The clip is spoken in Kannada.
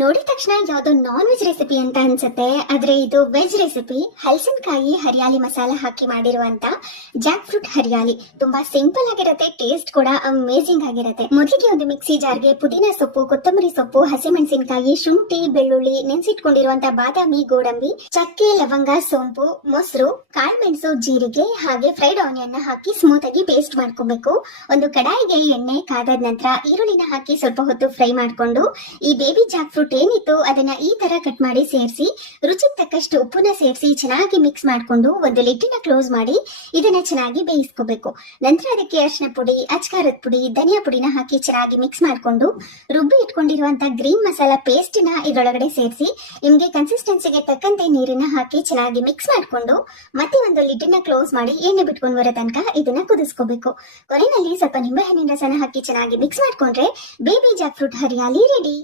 ನೋಡಿದ ತಕ್ಷಣ ಯಾವ್ದೋ ನಾನ್ ವೆಜ್ ರೆಸಿಪಿ ಅಂತ ಅನ್ಸುತ್ತೆ, ಆದ್ರೆ ಇದು ವೆಜ್ ರೆಸಿಪಿ. ಹಲಸಿನಕಾಯಿ ಹರಿಯಾಲಿ ಮಸಾಲ ಹಾಕಿ ಮಾಡಿರುವಂತ ಜಾಕ್ ಫ್ರೂಟ್ ಹರಿಯಾಲಿ ತುಂಬಾ ಸಿಂಪಲ್ ಆಗಿರುತ್ತೆ, ಟೇಸ್ಟ್ ಕೂಡ ಅಮೇಜಿಂಗ್ ಆಗಿರುತ್ತೆ. ಮೊದಲಿಗೆ ಒಂದು ಮಿಕ್ಸಿ ಜಾರ್ಗೆ ಪುದೀನ ಸೊಪ್ಪು, ಕೊತ್ತಂಬರಿ ಸೊಪ್ಪು, ಹಸಿಮೆಣಸಿನಕಾಯಿ, ಶುಂಠಿ, ಬೆಳ್ಳುಳ್ಳಿ, ನೆನ್ಸಿಟ್ಕೊಂಡಿರುವಂತ ಬಾದಾಮಿ, ಗೋಡಂಬಿ, ಚಕ್ಕೆ, ಲವಂಗ, ಸೋಂಪು, ಮೊಸರು, ಕಾಳುಮೆಣಸು, ಜೀರಿಗೆ ಹಾಗೆ ಫ್ರೈಡ್ ಆನಿಯನ್ ಹಾಕಿ ಸ್ಮೂತ್ ಆಗಿ ಪೇಸ್ಟ್ ಮಾಡ್ಕೋಬೇಕು. ಒಂದು ಕಡಾಯಿಗೆ ಎಣ್ಣೆ ಕಾದಾದ ನಂತರ ಈರುಳ್ಳಿನ ಹಾಕಿ ಸ್ವಲ್ಪ ಹೊತ್ತು ಫ್ರೈ ಮಾಡ್ಕೊಂಡು ಈ ಬೇಬಿ ಜಾಕ್ ಫ್ರೂಟ್ ಏನಿತ್ತು ಅದನ್ನ ಈ ತರ ಕಟ್ ಮಾಡಿ ಸೇರಿಸಿ ರುಚಿಗೆ ತಕ್ಕಷ್ಟು ಉಪ್ಪನ್ನ ಸೇರಿಸಿ ಚೆನ್ನಾಗಿ ಮಿಕ್ಸ್ ಮಾಡ್ಕೊಂಡು ಒಂದು ಲಿಡ್ಡಿನ ಕ್ಲೋಸ್ ಮಾಡಿ ಇದನ್ನ ಚೆನ್ನಾಗಿ ಬೇಯಿಸ್ಕೋಬೇಕು. ನಂತರ ಅದಕ್ಕೆ ಅರಿಶಿನ ಪುಡಿ, ಅಚ್ಕಾರದ ಪುಡಿ, ಧನಿಯಾ ಪುಡಿನ ಹಾಕಿ ಚೆನ್ನಾಗಿ ಮಿಕ್ಸ್ ಮಾಡ್ಕೊಂಡು ರುಬ್ಬಿ ಇಟ್ಕೊಂಡಿರುವಂತ ಗ್ರೀನ್ ಮಸಾಲ ಪೇಸ್ಟ್ ನ ಇದರೊಳಗಡೆ ಸೇರಿಸಿ ನಿಮ್ಗೆ ಕನ್ಸಿಸ್ಟೆನ್ಸಿಗೆ ತಕ್ಕಂತೆ ನೀರನ್ನ ಹಾಕಿ ಚೆನ್ನಾಗಿ ಮಿಕ್ಸ್ ಮಾಡ್ಕೊಂಡು ಮತ್ತೆ ಒಂದು ಲಿಡ್ಡಿನ ಕ್ಲೋಸ್ ಮಾಡಿ ಎಣ್ಣೆ ಬಿಟ್ಕೊಂಡು ಬರೋ ತನಕ ಇದನ್ನ ಕುದಿಸ್ಕೋಬೇಕು. ಕೊನೆಯಲ್ಲಿ ಸ್ವಲ್ಪ ನಿಂಬೆಹಣ್ಣಿನ ರಸನ ಹಾಕಿ ಚೆನ್ನಾಗಿ ಮಿಕ್ಸ್ ಮಾಡ್ಕೊಂಡ್ರೆ baby Jack fruit hariyali ready.